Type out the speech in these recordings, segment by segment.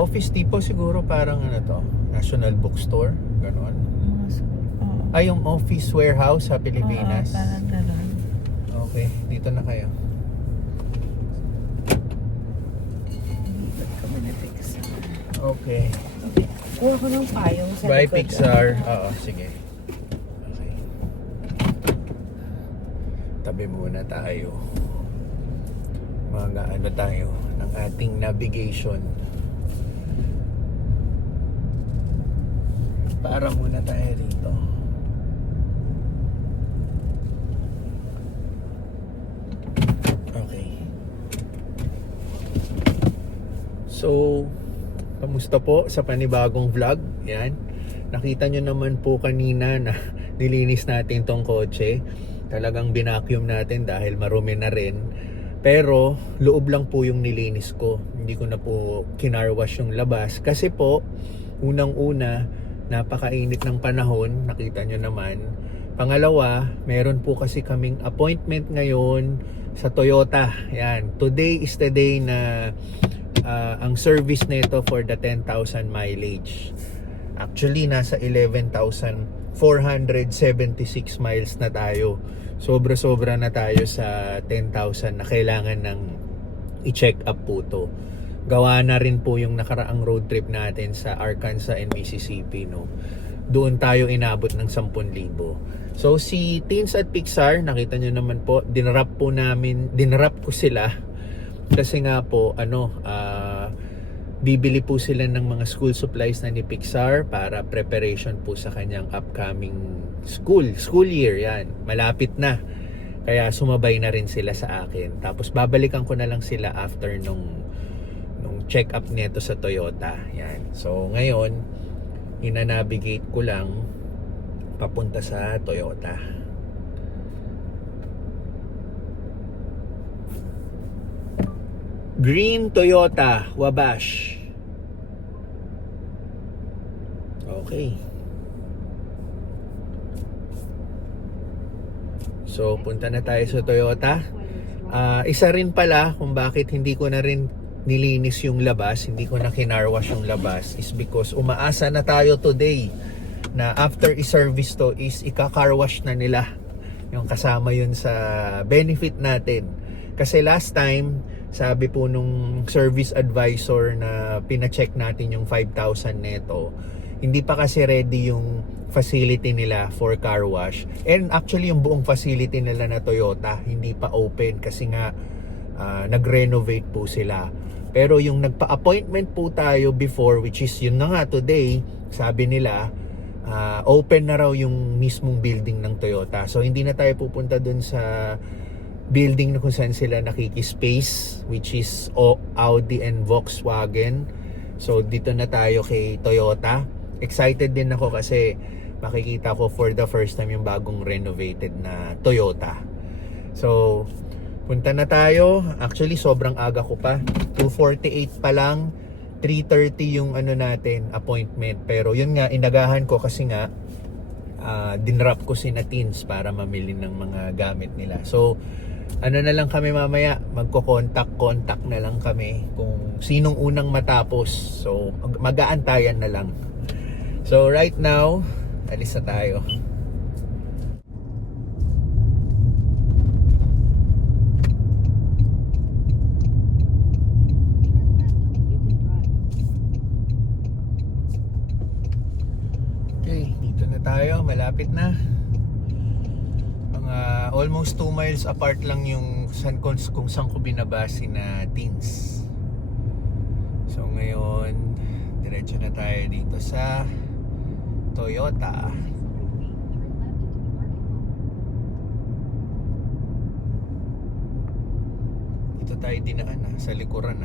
Office Depot siguro, parang ano to, National Bookstore, gano'n. Oo. Ay, yung office warehouse sa Pilipinas. Oo, parang gano'n. Okay, dito na kayo. Ba't kami na-fix? Okay. Kuha ko ng payong sa By likod. Pixar. Oo, sige. Okay. Tabi muna tayo. Mga ano tayo ng ating navigation. Para muna tayo rito. Okay. So, kamusta po sa panibagong vlog? Yan. Nakita nyo naman po kanina na nilinis natin tong kotse. Talagang binacuum natin dahil marumi na rin. Pero loob lang po yung nilinis ko. Hindi ko na po kinarwash yung labas. Kasi po, unang-una, napakainit ng panahon. Nakita nyo naman. Pangalawa, meron po kasi kaming appointment ngayon sa Toyota. Yan. Today is the day na ang service nito for the 10,000 mileage. Actually, nasa 11,476 miles na tayo. Sobra-sobra na tayo sa 10,000 na kailangan ng i-check up po to. Gawa na rin po yung nakaraang road trip natin sa Arkansas and Mississippi, no. Doon tayo inabot ng 10,000. So si Teens at Pixar, nakita nyo naman po, dinrap ko sila kasi nga po bibili po sila ng mga school supplies na ni Pixar para preparation po sa kanyang upcoming school year. Yan, malapit na, kaya sumabay na rin sila sa akin. Tapos babalikan ko na lang sila after nung check up nito sa Toyota. Yan. So ngayon ina-navigate ko lang papunta sa Toyota. Green Toyota Wabash. Okay. So punta na tayo sa Toyota. Isa rin pala kung bakit hindi ko na rin nilinis yung labas, hindi ko na kinarwash yung labas, is because umaasa na tayo today na after i-service to is ika-carwash na nila. Yung kasama yun sa benefit natin. Kasi last time, sabi po nung service advisor na pina-check natin yung 5,000 neto, hindi pa kasi ready yung facility nila for car wash. And actually yung buong facility nila na Toyota hindi pa open kasi nga nag-renovate po sila. Pero yung nagpa-appointment po tayo before, which is yun na nga today, sabi nila open na raw yung mismong building ng Toyota. So hindi na tayo pupunta dun sa building na kung saan sila nakikispace, which is Audi and Volkswagen. So dito na tayo kay Toyota. Excited din ako kasi makikita ko for the first time yung bagong renovated na Toyota. So punta na tayo. Actually sobrang aga ko pa, 2:48 pa lang. 3:30 yung ano natin, appointment. Pero yun nga, inagahan ko kasi nga dinrap ko si Teens para mamili ng mga gamit nila. So, ano na lang kami mamaya, magko-contact na lang kami kung sinong unang matapos. So, mag-aantayan na lang. So, right now, alis na tayo. Okay, dito na tayo, malapit na. Mga almost 2 miles apart lang yung kung saan ko binabasi na Teens. So ngayon, diretso na tayo dito sa Toyota. Dito tayo dinaan sa likuran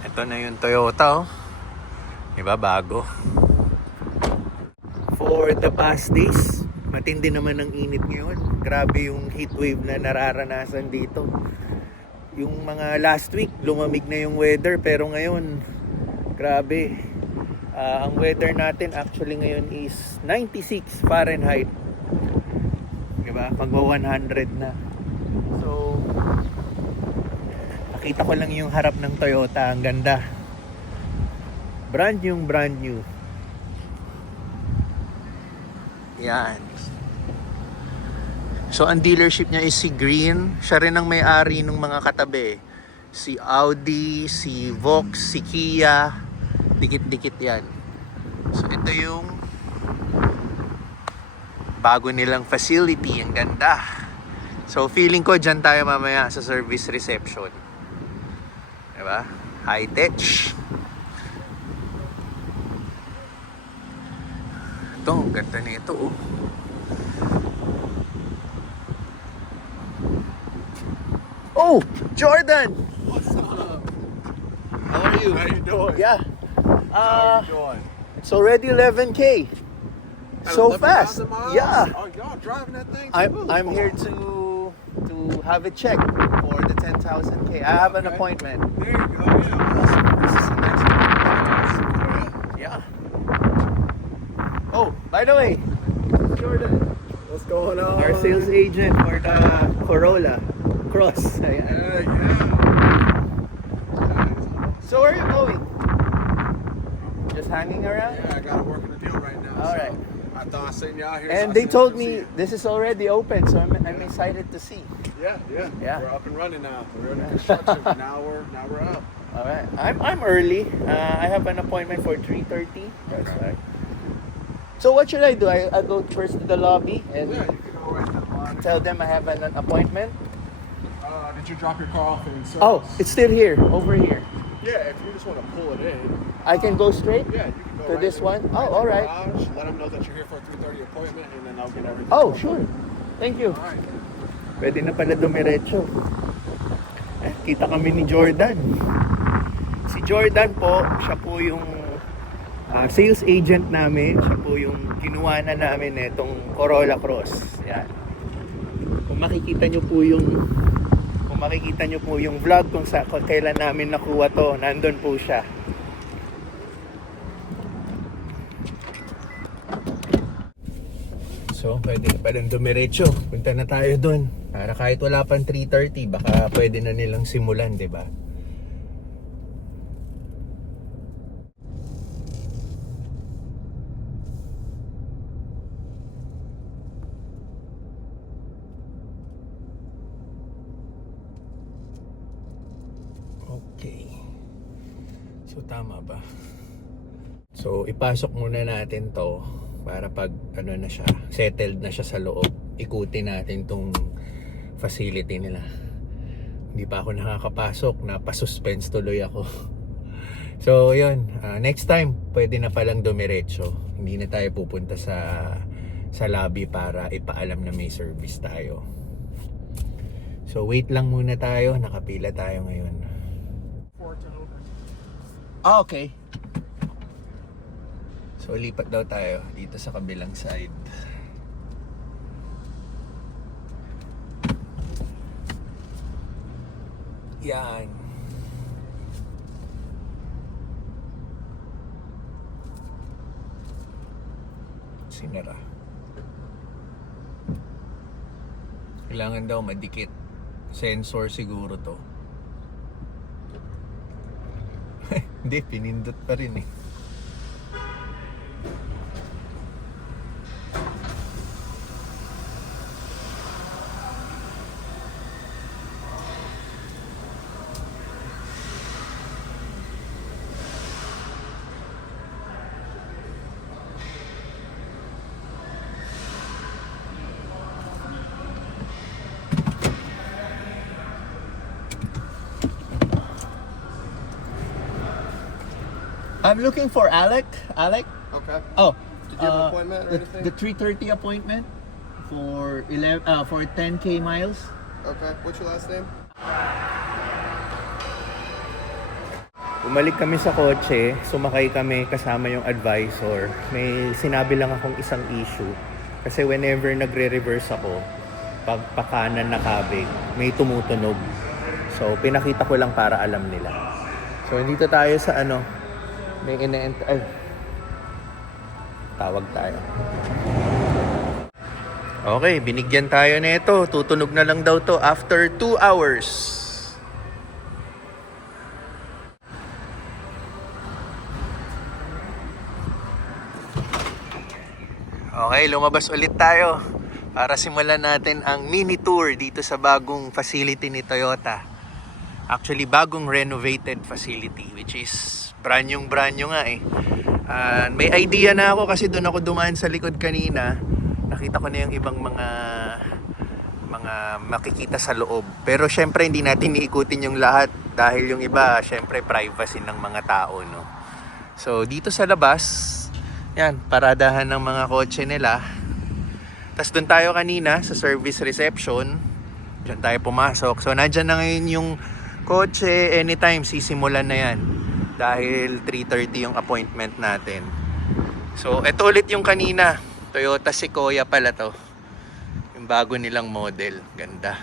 Ito na yung Toyota, oh. Diba, bago. For the past days, matindi naman ang init ngayon. Grabe yung heat wave na nararanasan dito. Yung mga last week, lumamig na yung weather. Pero ngayon, grabe. Ang weather natin actually ngayon is 96 Fahrenheit. Diba? Pagwa 100 na. So, nakita ko lang yung harap ng Toyota. Ang ganda. Brand new. Yan. So, ang dealership niya is si Green. Siya rin ang may-ari ng mga katabi. Si Audi, si Vox, si Kia. Dikit-dikit yan. So, ito yung bago nilang facility. Ang ganda. So, feeling ko dyan tayo mamaya sa service reception. Diba? High-tech. Ito, ang ganda nito, oh. Oh, Jordan! What's up? How are you? How you doing? Yeah. How are you doing? It's already 11K. So 11,000 fast. miles? Yeah. Oh, y'all driving that thing? I'm here to have it checked for the 10,000K. I have an Okay. appointment. There you go. Yeah. This is the next one. Yeah. Oh, by the way, Jordan, What's going on? our sales agent for the Corolla Cross. Ayan. Yeah. So where are you going? Just hanging around? Yeah, I got to work in the deal right now. All so right. I thought I'd send you out here. And so I they said, told "Let's me see this is already open, so I'm excited to see. it." Yeah. Yeah. We're up and running now. We're in construction. now we're up. All right. I'm early. I have an appointment for 3:30. That's right. So what should I do? I go first to the lobby and Yeah, you can go right to the line. tell them I have an appointment. Did you drop your car off in service? Oh, it's still here, over here. Yeah, if you just want to pull it in. I can go straight? Yeah, you can go To right this in- one? Oh, to the all right. garage, let them know that you're here for a 3:30 appointment, and then I'll get everything. Oh, sure. Thank you. All right. Pwede na pala dumiretso. Kita kami ni Jordan. Si Jordan po, siya po yung sales agent namin. Siya po yung kinuha na namin itong Corolla Cross. Yan. Kung makikita nyo po yung vlog kung kailan namin nakuha to, nandun po siya. So, pwede na palang dumiretso. Punta na tayo dun. Para kahit wala pang 3:30, baka pwede na nilang simulan, di ba? So tama ba? So ipasok muna natin to para pag ano na siya, settled na siya sa loob, ikutin natin tong facility nila. Hindi pa ako nakakapasok, napasuspense tuloy ako. So yun, next time pwede na palang dumiretso. Hindi na tayo pupunta sa lobby para ipaalam na may service tayo. So wait lang muna tayo, nakapila tayo ngayon. Okay. So lipat daw tayo dito sa kabilang side. Yan. Sinara. Kailangan daw madikit. Sensor siguro to. Hindi, pinindot pa rin eh. I'm looking for Alec. Alec? Okay. Oh. Did you have an appointment or anything? The 3:30 appointment for 10K miles. Okay. What's your last name? Bumalik kami sa kotse, sumakay kami kasama yung advisor. May sinabi lang akong isang issue. Kasi whenever nagre-reverse ako, pag pakanan na kabig, may tumutunog. So, pinakita ko lang para alam nila. So, dito tayo sa may tawag tayo. Okay, binigyan tayo nito. Tutunog na lang daw to after 2 hours. Okay, lumabas ulit tayo para simulan natin ang mini tour dito sa bagong facility ni Toyota. Actually, bagong renovated facility, which is brand new nga eh. May idea na ako kasi doon ako dumaan sa likod kanina. Nakita ko na yung ibang mga makikita sa loob. Pero syempre hindi natin iikutin yung lahat dahil yung iba syempre privacy ng mga tao, no. So dito sa labas, yan, paradahan ng mga kotse nila. Tapos doon tayo kanina sa service reception. Diyan tayo pumasok. So nandyan na ngayon yung kotse, anytime sisimulan na yan. Dahil 3:30 yung appointment natin. So, ito ulit yung kanina. Toyota Sequoia pala to. Yung bago nilang model. Ganda.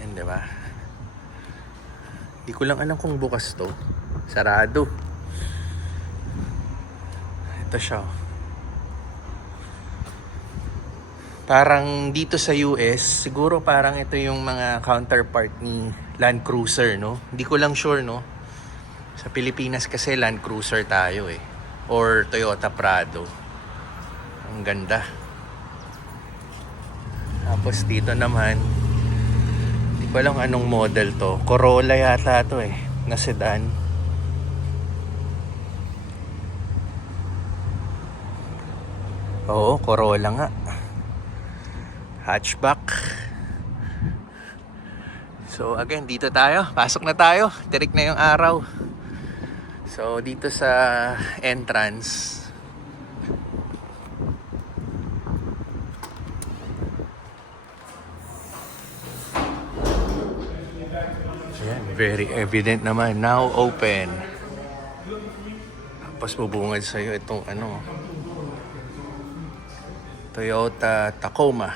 Yan, diba? Di ko lang alam kung bukas to. Sarado. Ito siya. Parang dito sa US, siguro parang ito yung mga counterpart ni Land Cruiser, no? Hindi ko lang sure, no? Sa Pilipinas kasi Land Cruiser tayo eh. Or Toyota Prado. Ang ganda. Tapos dito naman, hindi ko alam anong model to. Corolla yata to eh. Na sedan. Oo, Corolla nga. Hatchback. So again, dito tayo. Pasok na tayo. Tirik na yung araw. So dito sa entrance, ayan, very evident naman. Now open. Tapos bubungad sa'yo itong Toyota Tacoma.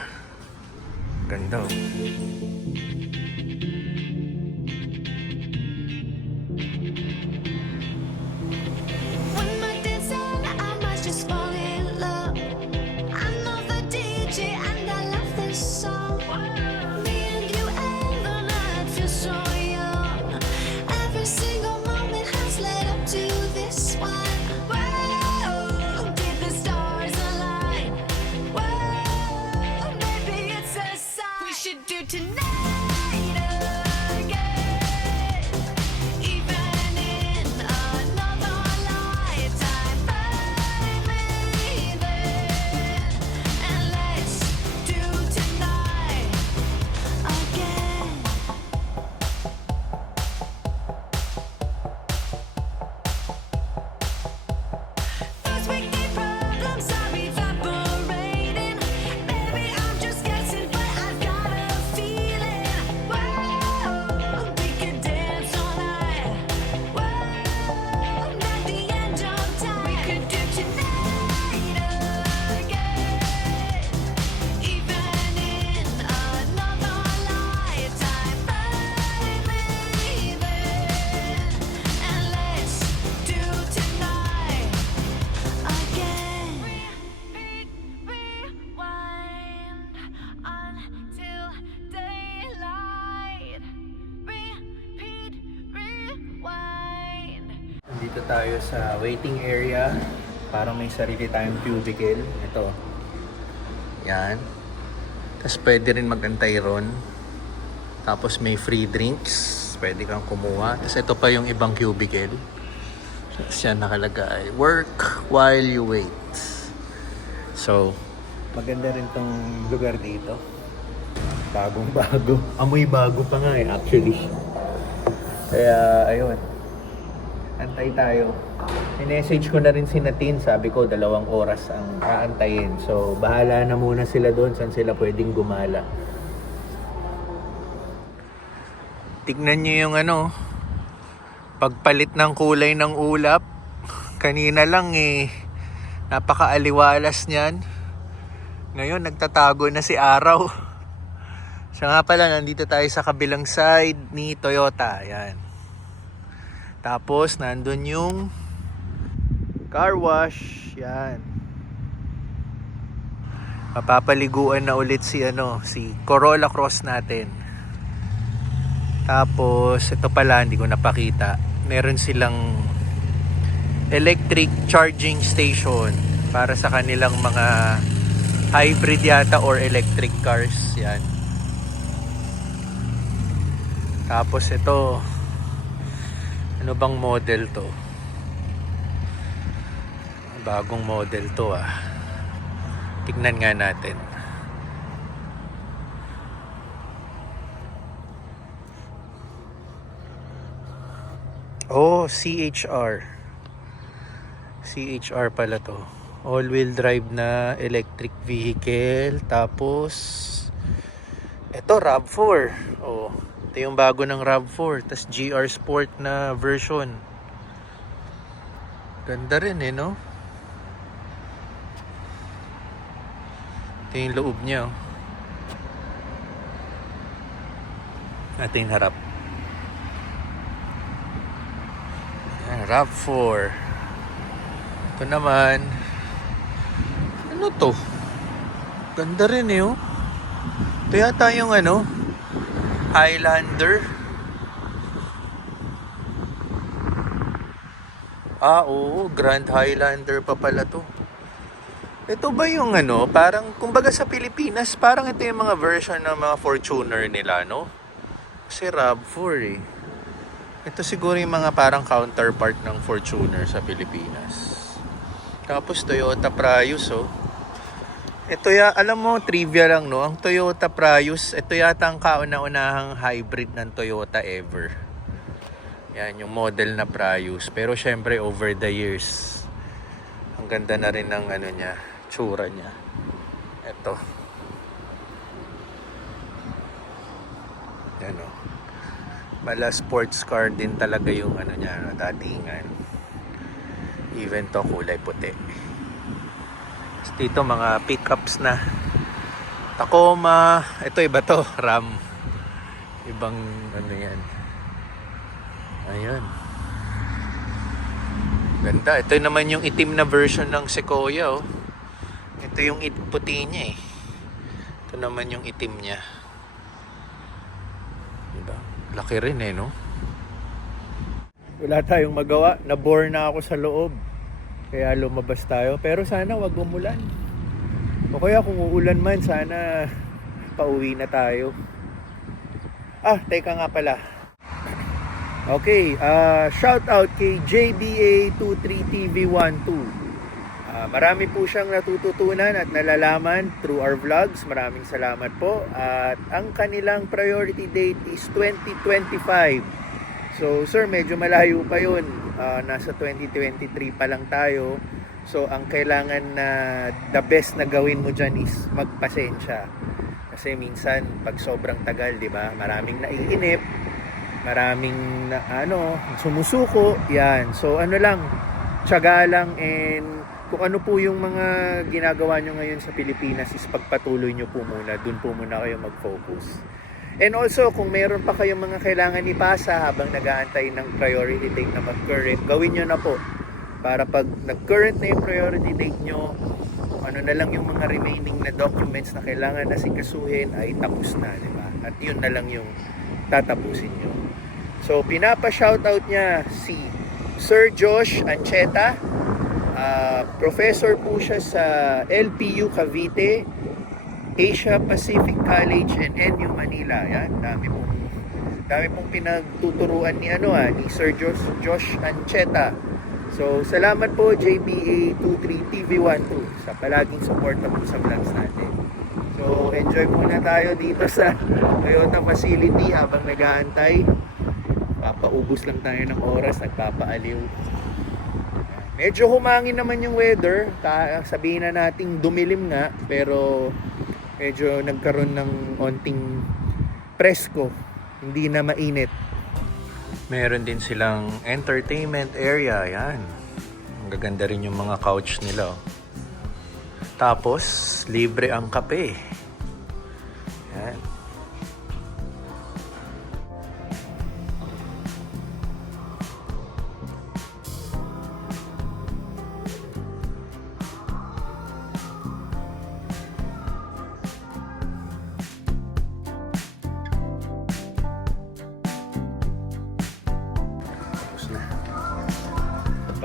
Ganda oh. Do tonight. Dito tayo sa waiting area. Parang may sarili tayong cubicle. Ito. Yan. Tapos pwede rin magantay ron. Tapos may free drinks. Pwede kang kumuha. Tapos ito pa yung ibang cubicle. Tapos yan nakalagay. Work while you wait. So, maganda rin tong lugar dito. Bagong bago. Amoy bago pa nga eh actually. Kaya ayun. Antay tayo. I-message ko na rin si Natin. Sabi ko 2 oras ang aantayin. So, bahala na muna sila doon saan sila pwedeng gumala. Tignan nyo yung pagpalit ng kulay ng ulap. Kanina lang napakaaliwalas niyan. Ngayon, nagtatago na si araw. Siya nga pala, nandito tayo sa kabilang side ni Toyota. Ayan. Tapos, nandun yung car wash. Yan. Mapapaliguan na ulit si Corolla Cross natin. Tapos, ito pala, hindi ko napakita. Meron silang electric charging station para sa kanilang mga hybrid yata or electric cars. Yan. Tapos, ito, ano bang model to? Bagong model to Tignan nga natin. Oh, CHR. CHR pala to. All-wheel drive na electric vehicle. Tapos, ito RAV4. Oh, ito yung bago ng RAV4. Tapos GR Sport na version. Ganda rin no? Ito yung loob niya. Ito yung harap. Ayan, RAV4. Ito naman. Ano to? Ganda rin oh. Ito yata yung Highlander. Oo, Grand Highlander pa pala to. Ito ba yung parang kumbaga sa Pilipinas, parang ito yung mga version ng mga Fortuner nila, no? Kasi RAV4 Ito siguro yung mga parang counterpart ng Fortuner sa Pilipinas. Tapos Toyota Prius, Ito alam mo, trivia lang, no? Ang Toyota Prius, ito yata ang kauna-unahang hybrid ng Toyota ever. Yan, yung model na Prius. Pero syempre, over the years, ang ganda na rin ng niya, tsura niya. Ito. Yan, Mala sports car din talaga yung niya, datingan. Even to kulay puti. Dito mga pickups na Tacoma. Ito iba to, Ram. Ibang yan. Ayun. Ganda. Ito naman yung itim na version ng Sequoia Ito yung puti niya Ito naman yung itim niya. Diba? Laki rin no? Wala tayong magawa. Na-bore na ako sa loob. Kaya lumabas tayo. Pero sana wag umulan. O kaya kung uulan man, sana pauwi na tayo. Teka nga pala. Okay, shout out kay JBA23TV12. Marami po siyang natututunan at nalalaman through our vlogs. Maraming salamat po. At ang kanilang priority date is 2025. So, sir, medyo malayo pa yun. Nasa 2023 pa lang tayo. So, ang kailangan na the best na gawin mo dyan is magpasensya. Kasi minsan, pag sobrang tagal, di ba? Maraming naiinip, maraming sumusuko. Yan. So, lang, tiyaga lang, and kung ano po yung mga ginagawa nyo ngayon sa Pilipinas is pagpatuloy nyo po muna. Dun po muna kayo mag-focus. And also, kung meron pa kayong mga kailangan ipasa habang nag-aantay ng priority date na mag-current, gawin nyo na po. Para pag nag-current na yung priority date nyo, ano na lang yung mga remaining na documents na kailangan na sikasuhin ay tapos na, di ba? At yun na lang yung tatapusin nyo. So, pinapa-shoutout niya si Sir Josh Ancheta. Professor po siya sa LPU Cavite, Asia Pacific College and NU Manila. Yan, dami pong pinagtuturuan ni Sir Josh Ancheta. So, salamat po JBA23 TV12 sa palaging suporta po sa vlogs natin. So, enjoy muna tayo dito sa Toyota facility habang nag-aantay. Papaubos lang tayo ng oras, nagpapaaliw. Medyo humangin naman yung weather. Sabihin na nating dumilim nga, pero medyo nagkaroon ng onting presko. Hindi na mainit. Meron din silang entertainment area. Yan. Ang gaganda rin yung mga couch nila. Tapos, libre ang kape. Yan.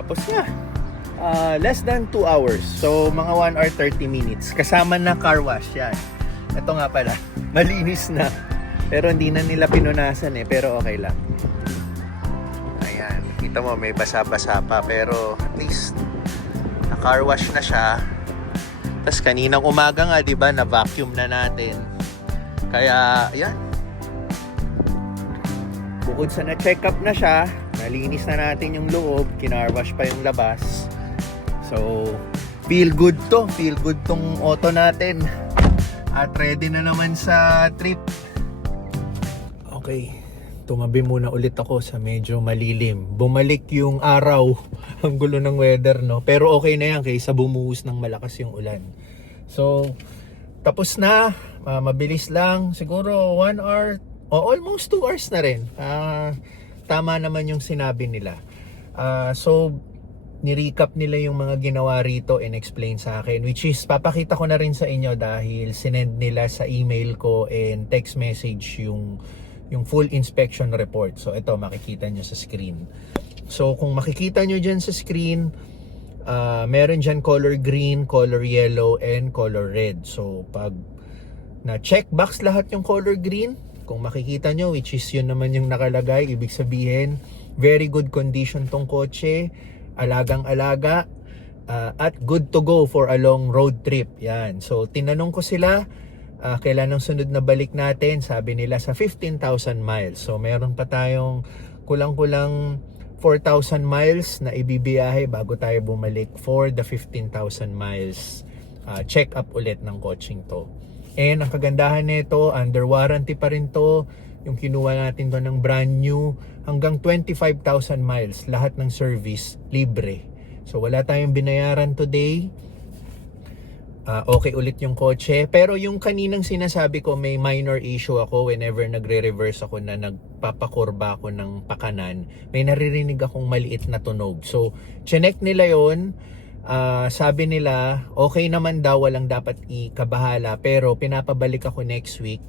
Tapos na. Less than 2 hours. So, mga 1 hour 30 minutes. Kasama na car wash yan. Ito nga pala. Malinis na. Pero hindi na nila pinunasan pero okay lang. Ayan. Kita mo may basa-basa pa. Pero at least na car wash na siya. Tapos kaninang umaga nga, di ba, na vacuum na natin. Kaya, ayan. Bukod sa na-check up na siya, nalinis na natin yung loob, kinarwash pa yung labas. So, feel good to. Feel good tong auto natin. At ready na naman sa trip. Okay, tumabi muna ulit ako sa medyo malilim. Bumalik yung araw. Ang gulo ng weather, no? Pero okay na yan kaysa bumuhos ng malakas yung ulan. So, tapos na. Mabilis lang. Siguro 1 hour o almost 2 hours na rin. Tama naman yung sinabi nila. So, ni-recap nila yung mga ginawa rito and explain sa akin, which is papakita ko na rin sa inyo dahil sinend nila sa email ko and text message yung full inspection report. So, ito makikita nyo sa screen. So, kung makikita nyo dyan sa screen, meron dyan color green, color yellow, and color red. So, pag na-check box lahat yung color green, kung makikita nyo, which is yun naman yung nakalagay, ibig sabihin, very good condition tong kotse, alagang-alaga, at good to go for a long road trip. Yan. So, tinanong ko sila, kailan ang sunod na balik natin? Sabi nila sa 15,000 miles. So, meron pa tayong kulang-kulang 4,000 miles na ibibiyahe bago tayo bumalik for the 15,000 miles check up ulit ng coaching to. And ang kagandahan nito, under warranty pa rin to. Yung kinuha natin to ng brand new, hanggang 25,000 miles, lahat ng service libre. So wala tayong binayaran today. Okay ulit yung kotse. Pero yung kaninang sinasabi ko, may minor issue ako whenever nagre-reverse ako na nagpapakurba ako ng pakanan. May naririnig akong maliit na tunog. So, chinek nila yon. Sabi nila, okay naman daw, walang dapat ikabahala. Pero pinapabalik ako next week.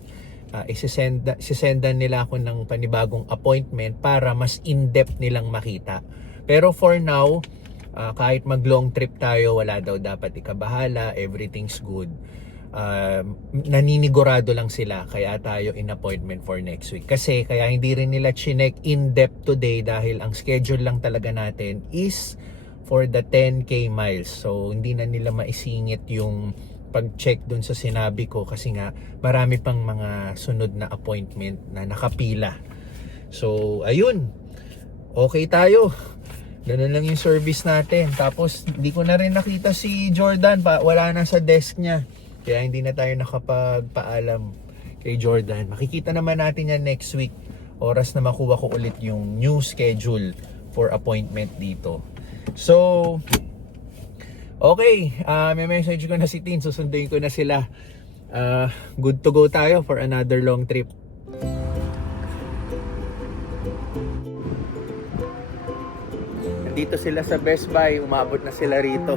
Isisendan nila ako ng panibagong appointment para mas in-depth nilang makita. Pero for now, kahit mag long trip tayo, wala daw dapat ikabahala, everything's good. Naninigurado lang sila, kaya tayo in appointment for next week. Kasi kaya hindi rin nila chinek in-depth today dahil ang schedule lang talaga natin is for the 10k miles. So hindi na nila maisingit yung pag-check dun sa sinabi ko kasi nga marami pang mga sunod na appointment na nakapila. So ayun, okay tayo. Ganun lang yung service natin. Tapos hindi ko na rin nakita si Jordan, wala na sa desk niya, kaya hindi na tayo nakapagpaalam kay Jordan. Makikita naman natin yan next week, oras na makuha ko ulit yung new schedule for appointment dito. So okay, may message ko na si Tin, susunduin ko na sila. Good to go tayo for another long trip. Dito sila sa Best Buy, umabot na sila rito.